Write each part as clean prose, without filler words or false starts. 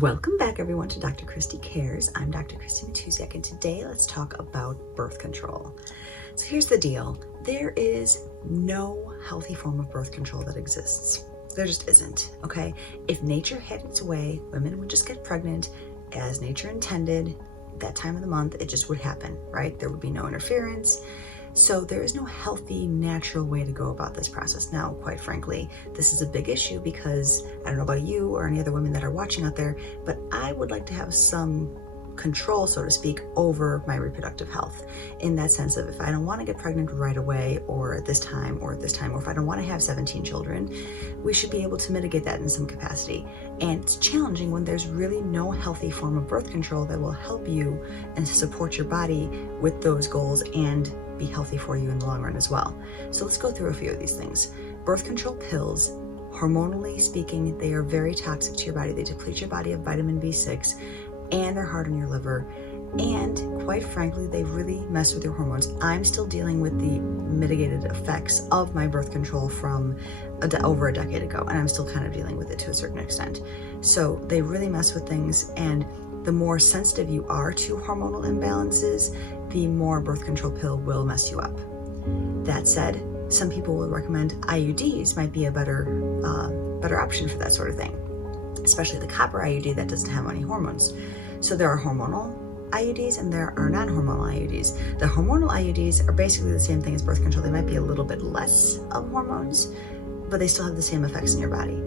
Welcome back everyone to Dr. Christy Cares. I'm Dr. Christy Matusiak, and today let's talk about birth control. So here's the deal. There is no healthy form of birth control that exists. There just isn't, okay? If nature had its way, women would just get pregnant as nature intended. That time of the month, it just would happen, right? There would be no interference. So there is no healthy, natural way to go about this process. Now, quite frankly, this is a big issue because I don't know about you or any other women that are watching out there, but I would like to have some control, so to speak, over my reproductive health, in that sense of if I don't want to get pregnant right away or at this time, or if I don't want to have 17 children, we should be able to mitigate that in some capacity. And it's challenging when there's really no healthy form of birth control that will help you and support your body with those goals and be healthy for you in the long run as well. So let's go through a few of these things. Birth control pills, hormonally speaking, they are very toxic to your body. They deplete your body of vitamin B6 and they're hard on your liver. And quite frankly, they really mess with your hormones. I'm still dealing with the mitigated effects of my birth control from over a decade ago, and I'm still kind of dealing with it to a certain extent. So they really mess with things, and the more sensitive you are to hormonal imbalances, the more birth control pill will mess you up. That said, some people will recommend IUDs might be a better option for that sort of thing, especially the copper IUD that doesn't have any hormones. So there are hormonal IUDs and there are non-hormonal IUDs. The hormonal IUDs are basically the same thing as birth control. They might be a little bit less of hormones, but they still have the same effects in your body.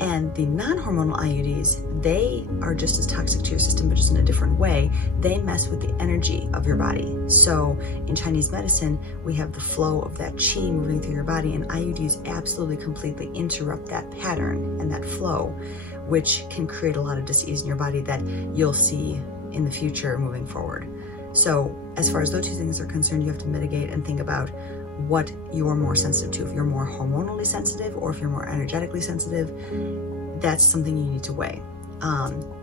And the non-hormonal IUDs, they are just as toxic to your system, but just in a different way. They mess with the energy of your body. So in Chinese medicine, we have the flow of that qi moving through your body, and IUDs absolutely completely interrupt that pattern and that flow, which can create a lot of dis-ease in your body that you'll see in the future moving forward. So as far as those two things are concerned, you have to mitigate and think about what you're more sensitive to. If you're more hormonally sensitive or if you're more energetically sensitive, that's something you need to weigh.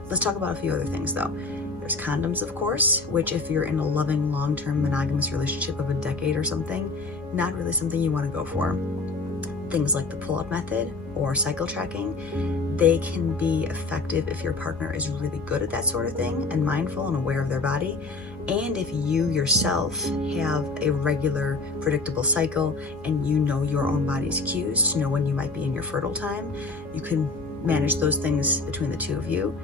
Let's talk about a few other things though. There's condoms, of course, which if you're in a loving, long-term monogamous relationship of a decade or something, not really something you want to go for. Things like the pull-up method or cycle tracking, they can be effective if your partner is really good at that sort of thing and mindful and aware of their body. And if you yourself have a regular, predictable cycle and you know your own body's cues to know when you might be in your fertile time, you can manage those things between the two of you.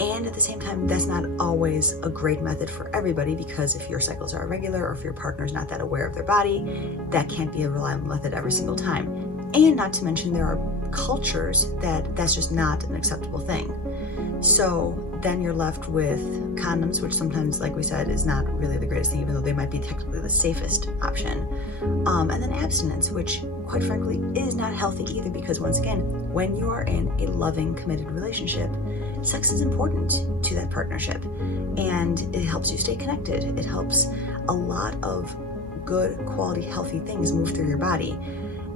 And at the same time, that's not always a great method for everybody, because if your cycles are irregular or if your partner's not that aware of their body, that can't be a reliable method every single time. And not to mention, there are cultures that's just not an acceptable thing. So then you're left with condoms, which sometimes, like we said, is not really the greatest thing, even though they might be technically the safest option. And then abstinence, which quite frankly is not healthy either, because once again, when you are in a loving, committed relationship, sex is important to that partnership, and it helps you stay connected. It helps a lot of good, quality, healthy things move through your body.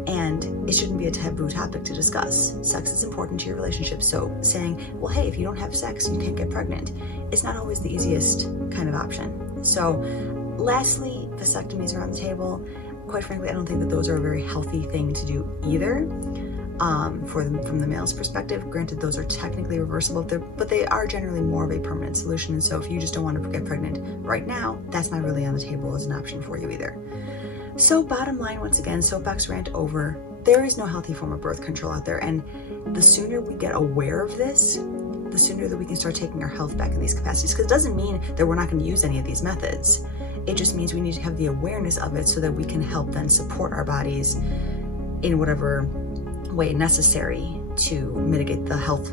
And it shouldn't be a taboo topic to discuss. Sex is important to your relationship. So saying, well, hey, if you don't have sex, you can't get pregnant, it's not always the easiest kind of option. So lastly, vasectomies are on the table. Quite frankly, I don't think that those are a very healthy thing to do either. From the male's perspective, granted, those are technically reversible, but they are generally more of a permanent solution. And so if you just don't want to get pregnant right now, that's not really on the table as an option for you either. So bottom line, once again, soapbox rant over, there is no healthy form of birth control out there. And the sooner we get aware of this, the sooner that we can start taking our health back in these capacities. Because it doesn't mean that we're not going to use any of these methods. It just means we need to have the awareness of it so that we can help then support our bodies in whatever way necessary to mitigate the health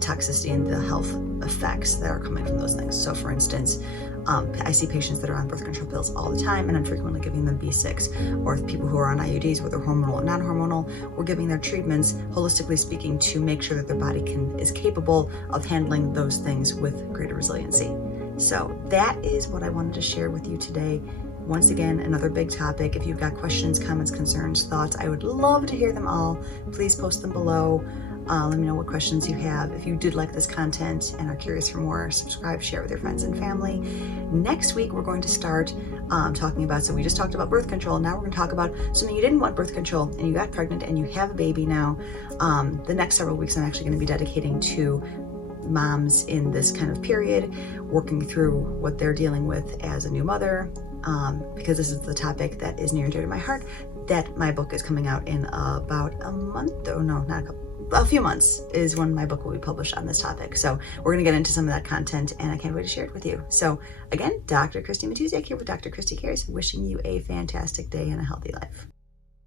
toxicity and the health effects that are coming from those things. So for instance, I see patients that are on birth control pills all the time, and I'm frequently giving them B6, or people who are on IUDs, whether hormonal or non-hormonal, we're giving their treatments, holistically speaking, to make sure that their body is capable of handling those things with greater resiliency. So that is what I wanted to share with you today. Once again, another big topic. If you've got questions, comments, concerns, thoughts, I would love to hear them all. Please post them below. Let me know what questions you have. If you did like this content and are curious for more, subscribe, share with your friends and family. Next week, we're going to start talking about, so we just talked about birth control. Now we're going to talk about something you didn't want birth control and you got pregnant and you have a baby now. The next several weeks, I'm actually going to be dedicating to moms in this kind of period, working through what they're dealing with as a new mother, because this is the topic that is near and dear to my heart, that my book is coming out in about a month, or no, not a couple, a few months is when my book will be published on this topic. So we're going to get into some of that content, and I can't wait to share it with you. So again, Dr. Christy Matusiak here with Dr. Christy Cares, wishing you a fantastic day and a healthy life.